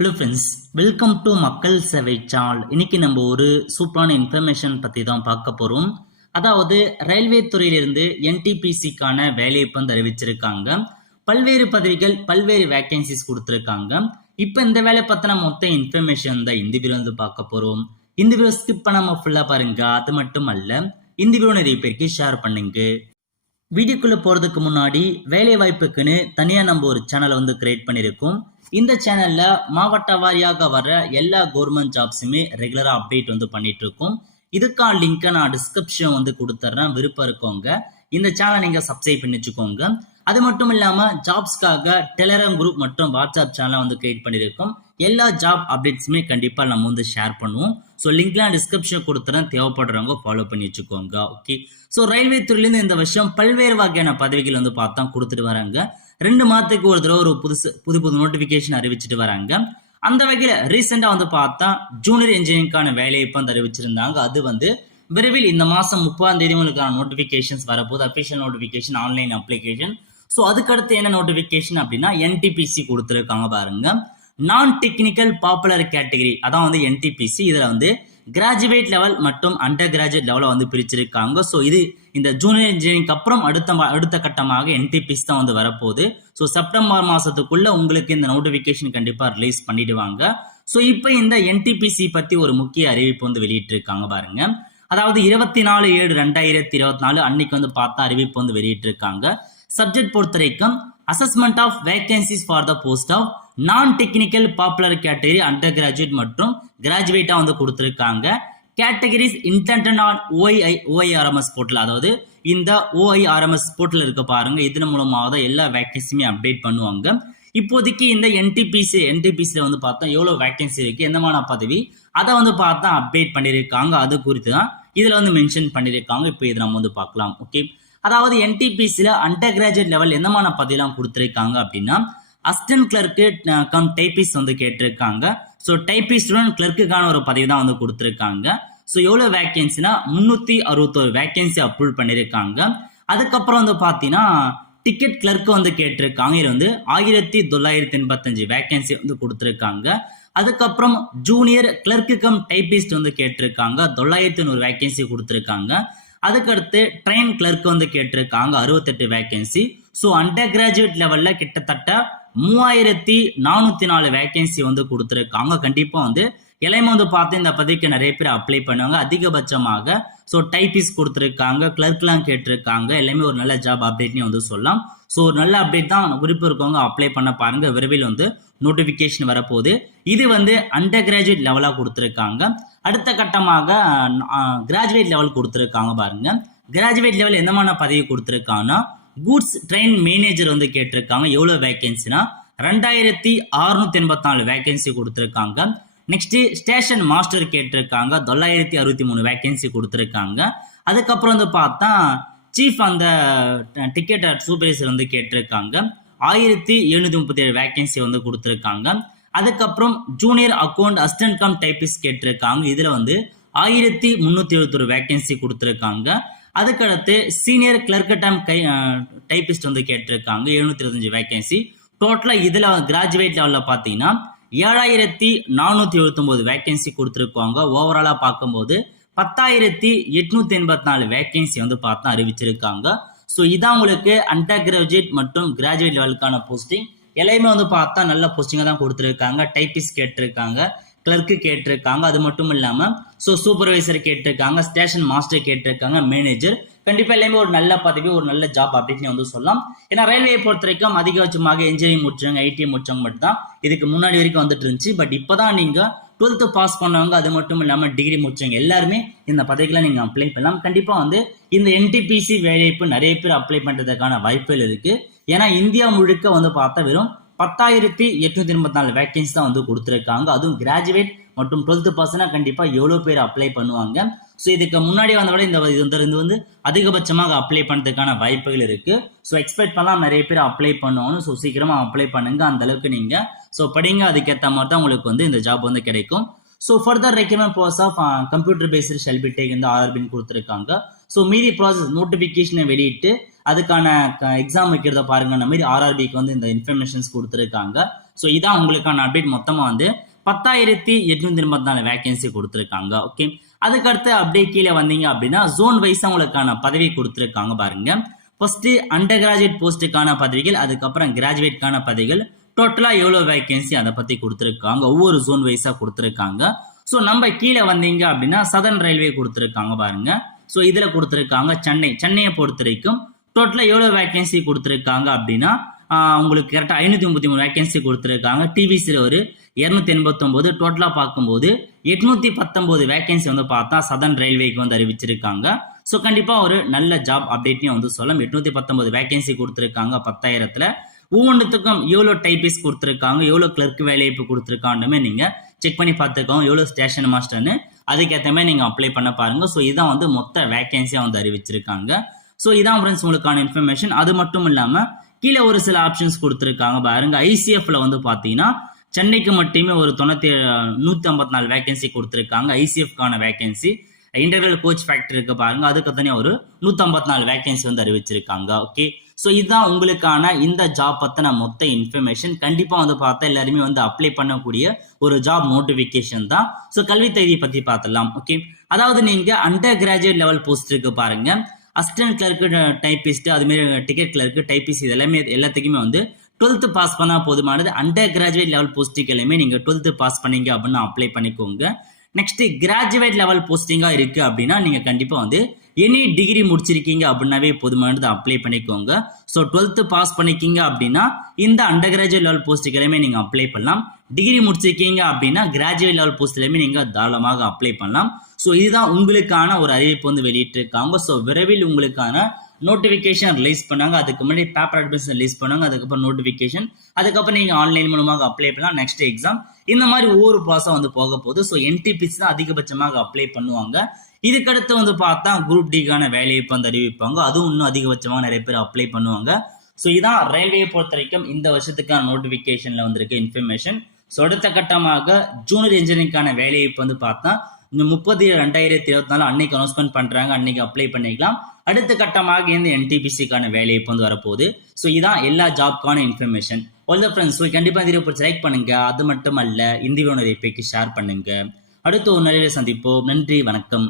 Hello friends, welcome to மக்கள் சேவை channel. இன்னைக்கு நம்ம ஒரு சூப்பரான இன்ஃபர்மேஷன் பற்றி தான் பார்க்க போகிறோம். அதாவது ரயில்வே துறையிலிருந்து என்டிபிசிக்கான வேலைவாய்ப்பு வந்து அறிவிச்சிருக்காங்க. பல்வேறு பதவிகள், பல்வேறு வேகன்சிஸ் கொடுத்துருக்காங்க. இப்போ இந்த வேலை பற்றின மொத்த இன்ஃபர்மேஷன் தான் இந்த வீடியோ வந்து பார்க்க போகிறோம். இந்த வீடியோ ஸ்கிப் பண்ணாமல் ஃபுல்லாக பாருங்க. அது மட்டும் அல்ல, இந்த வீடியோ நிறைய பேருக்கு ஷேர் பண்ணுங்க. வீடியோக்குள்ளே போகிறதுக்கு முன்னாடி வேலை வாய்ப்புக்குன்னு தனியாக நம்ம ஒரு சேனலை வந்து கிரியேட் பண்ணியிருக்கோம். இந்த சேனல்ல மாவட்ட வாரியாக வர எல்லா கவர்மெண்ட் ஜாப்ஸுமே ரெகுலரா அப்டேட் வந்து பண்ணிட்டு இருக்கோம். இதுக்கான லிங்கை நான் டிஸ்கிரிப்ஷன் வந்து கொடுத்துட்றேன். விருப்பம் இருக்கவங்க இந்த சேனலை நீங்க சப்ஸ்கிரைப் பண்ணி வச்சுக்கோங்க. அது மட்டும் இல்லாம ஜாப்ஸ்க்காக டெலகிராம் குரூப் மற்றும் வாட்ஸ்அப் சேனலை வந்து கிரியேட் பண்ணியிருக்கோம். எல்லா ஜாப் அப்டேட்ஸுமே கண்டிப்பா நம்ம வந்து ஷேர் பண்ணுவோம். ஸோ லிங்க்லாம் டிஸ்கிரிப்ஷன் கொடுத்துறேன், தேவைப்படுறவங்க ஃபாலோ பண்ணி வச்சுக்கோங்க. ஓகே, ஸோ ரயில்வே துறையிலேருந்து இந்த வருஷம் பல்வேறு வகையான பதவிகள் வந்து பார்த்தா கொடுத்துட்டு வராங்க. 2 மாதத்துக்கு ஒரு தடவை ஒரு புது நோட்டிபிகேஷன் அறிவிச்சிட்டு வராங்க. அந்த வகையில் ரீசெண்டாக வந்து பார்த்தா ஜூனியர் இன்ஜினியரிங்கான வேலையை இப்போ வந்து அறிவிச்சிருந்தாங்க. அது வந்து விரைவில் இந்த மாதம் 30ஆம் தேதி உங்களுக்கான நோட்டிஃபிகேஷன்ஸ் வரப்போகுது. Official notification, online application. So அதுக்கடுத்து என்ன நோட்டிஃபிகேஷன் அப்படின்னா என்டிபிசி கொடுத்துருக்காங்க பாருங்க. நான் டெக்னிக்கல் பாப்புலர் கேட்டகரி, அதான் வந்து என்டிபிசி. இதில் வந்து கிராஜுவேட் லெவல் மற்றும் அண்டர் கிராஜுவேட் லெவலை வந்து பிரிச்சிருக்காங்க. ஸோ இது இந்த ஜூனியர் இன்ஜினியரிங் அப்புறம் அடுத்த கட்டமாக என்டிபிசி தான் வந்து வரப்போகுது. ஸோ செப்டம்பர் மாதத்துக்குள்ள உங்களுக்கு இந்த நோட்டிஃபிகேஷன் கண்டிப்பாக ரிலீஸ் பண்ணிடுவாங்க. ஸோ இப்போ இந்த என்டிபிசி பற்றி ஒரு முக்கிய அறிவிப்பு வந்து வெளியிட்டிருக்காங்க பாருங்க. அதாவது 24/7/2024 அன்னைக்கு வந்து பார்த்தா அறிவிப்பு வந்து வெளியிட்டிருக்காங்க. சப்ஜெக்ட் பொறுத்த வரைக்கும் assessment of vacancies for the post of non technical popular category, under graduate மற்றும் கிராஜுவேட்டா வந்து கொடுத்துருக்காங்க. Categories intended on OIRMS portal, அதாவது இந்த ஓஐஆர்எம்எஸ் போர்ட்டல் இருக்க பாருங்க. இதன் மூலமாக தான் எல்லா வேகன்சியுமே அப்டேட் பண்ணுவாங்க. இப்போதைக்கு இந்த என்டிபிசியில் வந்து பார்த்தா எவ்வளோ வேகன்சி இருக்கு, எந்தமான பதவி, அதை வந்து பார்த்தா அப்டேட் பண்ணியிருக்காங்க. அது குறித்து தான் இதில் வந்து மென்ஷன் பண்ணியிருக்காங்க. இப்போ இதை நம்ம வந்து பார்க்கலாம். ஓகே, அதாவது என்டிபிசியில் அண்டர் கிராஜுவேட் லெவல் எந்தமான பதவியெல்லாம் கொடுத்துருக்காங்க அப்படின்னா அசிஸ்டன்ட் கிளர்க்கு கம் டைபிஸ்ட் வந்து கேட்டிருக்காங்க. ஸோ டைபிஸ்டுடன் கிளர்க்குக்கான ஒரு பதவி தான் வந்து கொடுத்துருக்காங்க. ஸோ எவ்வளோ வேகன்சினா 361 வேகன்சி அப்ரூவ் பண்ணியிருக்காங்க. அதுக்கப்புறம் வந்து பார்த்தீங்கன்னா டிக்கெட் கிளர்க்கு வந்து கேட்டிருக்காங்க. இது வந்து 1985 வேகன்சி வந்து கொடுத்துருக்காங்க. அதுக்கப்புறம் ஜூனியர் கிளர்க்கு கம் டைபிஸ்ட் வந்து கேட்டிருக்காங்க. 901 வேகன்சி கொடுத்துருக்காங்க. அதுக்கடுத்து ட்ரெயின் கிளர்க் வந்து கேட்டிருக்காங்க, 68 வேகன்சி. ஸோ அண்டர் கிராஜுவேட் லெவலில் கிட்டத்தட்ட 3404 வேகன்சி வந்து கொடுத்துருக்காங்க. கண்டிப்பாக வந்து எல்லாமே வந்து பார்த்து இந்த பதவிக்கு நிறைய பேர் அப்ளை பண்ணுவாங்க. அதிகபட்சமாக ஸோ டைபிஸ்ட் கொடுத்துருக்காங்க, கிளர்க்லாம் கேட்டிருக்காங்க. எல்லாமே ஒரு நல்ல ஜாப் அப்டேட்னே வந்து சொல்லலாம். ஸோ ஒரு நல்ல அப்டேட் தான். விருப்பம் இருக்கவங்க அப்ளை பண்ண பாருங்க. விரைவில் வந்து நோட்டிஃபிகேஷன் வரப்போகுது. இது வந்து அண்டர் கிராஜுவேட் லெவலாக கொடுத்துருக்காங்க. அடுத்த கட்டமாக கிராஜுவேட் லெவல் கொடுத்துருக்காங்க பாருங்க. கிராஜுவேட் லெவல் எந்தமான பதவி கொடுத்துருக்காங்கன்னா கூட்ஸ் ட்ரெயின் மேனேஜர் வந்து கேட்டிருக்காங்க. எவ்வளோ வேகன்சினா 2684 வேகன்சி கொடுத்துருக்காங்க. நெக்ஸ்ட் ஸ்டேஷன் மாஸ்டர் கேட்டிருக்காங்க, 963 வேகன்சி கொடுத்துருக்காங்க. அதுக்கப்புறம் வந்து பார்த்தா சீஃப் அந்த டிக்கெட் சூப்பர்வைசர் வந்து கேட்டிருக்காங்க, 1737 வேகன்சி வந்து கொடுத்துருக்காங்க. அதுக்கப்புறம் junior account assistant come typist கேட்டிருக்காங்க. இதில் வந்து 1371 வேகன்சி கொடுத்துருக்காங்க. அதுக்கடுத்து சீனியர் கிளர்க் டைபிஸ்ட் வந்து கேட்டிருக்காங்க, 725 வேகன்சி. டோட்டலாக இதில் கிராஜுவேட் லெவலில் பார்த்தீங்கன்னா 7479 வேகன்சி கொடுத்துருக்காங்க. ஓவராலாக பார்க்கும்போது 10,884 வேகன்சி வந்து பார்த்தா அறிவிச்சிருக்காங்க. ஸோ இதான் உங்களுக்கு அண்டர் கிராஜுவேட் மற்றும் கிராஜுவேட் லெவலுக்கான போஸ்டிங். எல்லாமே வந்து பார்த்தா நல்ல போஸ்டிங்காக தான் கொடுத்துருக்காங்க. டைபிஸ்ட் கேட்டிருக்காங்க, கிளர்க்கு கேட்டிருக்காங்க. அது மட்டும் இல்லாமல் ஸோ சூப்பர்வைசர் கேட்டிருக்காங்க, ஸ்டேஷன் மாஸ்டர் கேட்டிருக்காங்க, மேனேஜர். கண்டிப்பாக எல்லாமே ஒரு நல்ல பதவி, ஒரு நல்ல ஜாப் அப்படின்னு வந்து சொல்லலாம். ஏன்னா ரயில்வே பொறுத்த வரைக்கும் அதிகபட்சமாக இன்ஜினியரிங் முடிச்சவங்க, ஐடிஐ முடிச்சவங்க மட்டும் தான் இதுக்கு முன்னாடி வரைக்கும் வந்துட்டு இருந்துச்சு. பட் இப்போ தான் நீங்கள் 12th பாஸ் பண்ணவங்க, அது மட்டும் இல்லாமல் டிகிரி முடிச்சவங்க எல்லாருமே இந்த பதவிகளை நீங்கள் அப்ளை பண்ணலாம். கண்டிப்பாக வந்து இந்த என்டிபிசி வேலைவாய்ப்பு நிறைய பேர் அப்ளை பண்ணுறதுக்கான வாய்ப்புகள் இருக்குது. ஏன்னா இந்தியா முழுக்க வந்து பார்த்தா வெறும் 10,884 வேகன்சி தான் வந்து கொடுத்துருக்காங்க. அதுவும் கிராஜுவேட் மற்றும் 12th பாஸ்னா கண்டிப்பாக எவ்வளோ பேர் அப்ளை பண்ணுவாங்க. ஸோ இதுக்கு முன்னாடி வந்தவரை இது வந்து அதிகபட்சமாக அப்ளை பண்ணுறதுக்கான வாய்ப்புகள் இருக்குது. ஸோ எக்ஸ்பெக்ட் பண்ணலாம் நிறைய பேர் அப்ளை பண்ணுவாங்க. ஸோ சீக்கிரமாக அப்ளை பண்ணுங்க. அந்த அளவுக்கு நீங்கள் ஸோ படிங்க. அதுக்கேற்ற மாதிரி தான் உங்களுக்கு வந்து இந்த ஜாப் வந்து கிடைக்கும். So further recommend process of computer based shall be take இந்த ஆர்பின்னு கொடுத்துருக்காங்க. ஸோ மீதி ப்ராசஸ் நோட்டிஃபிகேஷனை வெளியிட்டு அதுக்கான எக்ஸாம் வைக்கிறத பாருங்க. அந்த மாதிரி ஆர்ஆர்பிக்கு வந்து இந்த இன்ஃபர்மேஷன்ஸ் கொடுத்துருக்காங்க. ஸோ இதான் உங்களுக்கான அப்டேட். மொத்தமாக வந்து 10,884 வேகன்சி கொடுத்துருக்காங்க. ஓகே, அதுக்கடுத்து அப்படியே கீழே வந்தீங்க அப்படின்னா ஜோன் வைஸா உங்களுக்கான பதவி கொடுத்துருக்காங்க பாருங்க. ஃபர்ஸ்ட் அண்டர் கிராஜுவேட் போஸ்ட்டுக்கான பதவிகள், அதுக்கப்புறம் கிராஜுவேட்கான பதவிகள், டோட்டலா எவ்வளவு வேகன்சி அதை பத்தி கொடுத்துருக்காங்க. ஒவ்வொரு ஜோன் வைஸா கொடுத்துருக்காங்க. ஸோ நம்ம கீழே வந்தீங்க அப்படின்னா சதர்ன் ரயில்வே கொடுத்துருக்காங்க பாருங்க. ஸோ இதுல கொடுத்துருக்காங்க சென்னையை பொறுத்த வரைக்கும் டோட்டலா எவ்வளவு வேகன்சி கொடுத்துருக்காங்க அப்படின்னா உங்களுக்கு கரெக்டா 533 வேகன்சி கொடுத்துருக்காங்க. டிவிசியில் ஒரு 289, டோட்டலா பார்க்கும்போது 819 வேகன்சி வந்து பார்த்தா சதர்ன் ரயில்வேக்கு வந்து அறிவிச்சிருக்காங்க. ஸோ கண்டிப்பா ஒரு நல்ல ஜாப் அப்டேட்னு வந்து சொல்லலாம். 819 வேகன்சி கொடுத்துருக்காங்க 10,000த்துல. ஒவ்வொன்றுத்துக்கும் எவ்வளோ டைபிஸ்ட் கொடுத்துருக்காங்க, எவ்வளோ கிளர்க் வேலைவாய்ப்பு கொடுத்துருக்காண்டுமே நீங்க செக் பண்ணி பார்த்துக்கோங்க. எவ்வளோ ஸ்டேஷன் மாஸ்டர்னு அதுக்கேற்ற மாதிரி நீங்க அப்ளை பண்ண பாருங்க. ஸோ இதான் வந்து மொத்த வேகன்சியா வந்து அறிவிச்சிருக்காங்க. ஸோ இதான் ஃப்ரெண்ட்ஸ் உங்களுக்கான இன்ஃபர்மேஷன். அது மட்டும் இல்லாம கீழே ஒரு சில ஆப்ஷன்ஸ் கொடுத்துருக்காங்க பாருங்க. ஐசிஎஃப்ல வந்து பாத்தீங்கன்னா சென்னைக்கு மட்டுமே ஒரு 154 வேகன்சி கொடுத்துருக்காங்க. ஐசிஎஃப்கான வேகன்சி இன்டர்வல் கோச் ஃபேக்டரிக்கு பாருங்க, அதுக்கு தனியாக ஒரு 154 வேகன்சி வந்து அறிவிச்சிருக்காங்க. ஓகே, ஸோ இதுதான் உங்களுக்கான இந்த ஜாப் பத்தின மொத்த இன்ஃபர்மேஷன். கண்டிப்பா வந்து பார்த்தா எல்லாருமே வந்து அப்ளை பண்ணக்கூடிய ஒரு ஜாப் நோட்டிபிகேஷன் தான். ஸோ கல்வி தகுதியை பத்தி பார்த்துலாம். ஓகே, அதாவது நீங்க அண்டர் கிராஜுவேட் லெவல் போஸ்ட் இருக்கு பாருங்க, அசிஸ்டன்ட் கிளர்க்கு, டைபிஸ்ட், அதுமாரி டிக்கெட் கிளர்க்கு, டைபிஸ்ட், இது எல்லாத்துக்குமே வந்து 12th பாஸ் பண்ணா போதுமானது. அண்டர் கிராஜுவேட் லெவல் போஸ்டிங் எல்லாமே நீங்க 12th பாஸ் பண்ணீங்க அப்படின்னு அப்ளை பண்ணிக்கோங்க. நெக்ஸ்ட் கிராஜுவேட் லெவல் போஸ்டிங்கா இருக்கு அப்படின்னா நீங்க கண்டிப்பா வந்து எனி டிகிரி முடிச்சிருக்கீங்க அப்படின்னாவே போதுமானது அப்ளை பண்ணிக்கோங்க. ஸோ 12th பாஸ் பண்ணிக்கிங்க அப்படின்னா இந்த அண்டர் கிராஜுவேட் லெவல் போஸ்ட்டுக்கு எல்லாமே நீங்க அப்ளை பண்ணலாம். டிகிரி முடிச்சிருக்கீங்க அப்படின்னா கிராஜுவேட் லெவல் போஸ்ட் எல்லாமே நீங்க தாராளமாக அப்ளை பண்ணலாம். ஸோ இதுதான் உங்களுக்கான ஒரு அறிவிப்பு வந்து வெளியிட்டிருக்காங்க. ஸோ விரைவில் உங்களுக்கான நோட்டிபிகேஷன் ரிலீஸ் பண்ணாங்க. அதுக்கு முன்னாடி பேப்பர் அட்மிஷன் ரிலீஸ் பண்ணாங்க, அதுக்கப்புறம் நோட்டிபிகேஷன், அதுக்கப்புறம் நீங்க ஆன்லைன் மூலமாக அப்ளை பண்ணலாம். நெக்ஸ்ட் எக்ஸாம், இந்த மாதிரி ஒவ்வொரு ப்ராசஸ் வந்து போக போகுது. ஸோ என்டிபிசி தான் அதிகபட்சமாக அப்ளை பண்ணுவாங்க. இதுக்கடுத்து வந்து பார்த்தா குரூப் டிக்கான வேலைவாய்ப்பு வந்து அறிவிப்பாங்க. அதுவும் இன்னும் அதிகபட்சமாக நிறைய பேர் அப்ளை பண்ணுவாங்க. ஸோ இதான் ரயில்வே பொறுத்த வரைக்கும் இந்த வருஷத்துக்கான நோட்டிபிகேஷன்ல வந்திருக்க இன்ஃபர்மேஷன். ஸோ அடுத்த கட்டமாக ஜூனியர் இன்ஜினியரிங்கான வேலைவாய்ப்பு வந்து பார்த்தா 30/2024 அன்னைக்கு அனௌன்ஸ்மெண்ட் பண்றாங்க, அன்னைக்கு அப்ளை பண்ணிக்கலாம். அடுத்த கட்டமாக இந்த என்டிபிசிக்கான வேலைவாய்ப்பு வந்து வரப்போகுது. ஸோ இதான் எல்லா ஜாப்க்கான இன்ஃபர்மேஷன். ஆல் தி ஃப்ரெண்ட்ஸ், கண்டிப்பா இந்த வீடியோ லைக் பண்ணுங்க. அது மட்டும் அல்ல, இந்த வீடியோ நிறைய பேருக்கு ஷேர் பண்ணுங்க. அடுத்த ஒரு நிறைய சந்திப்போம். நன்றி, வணக்கம்.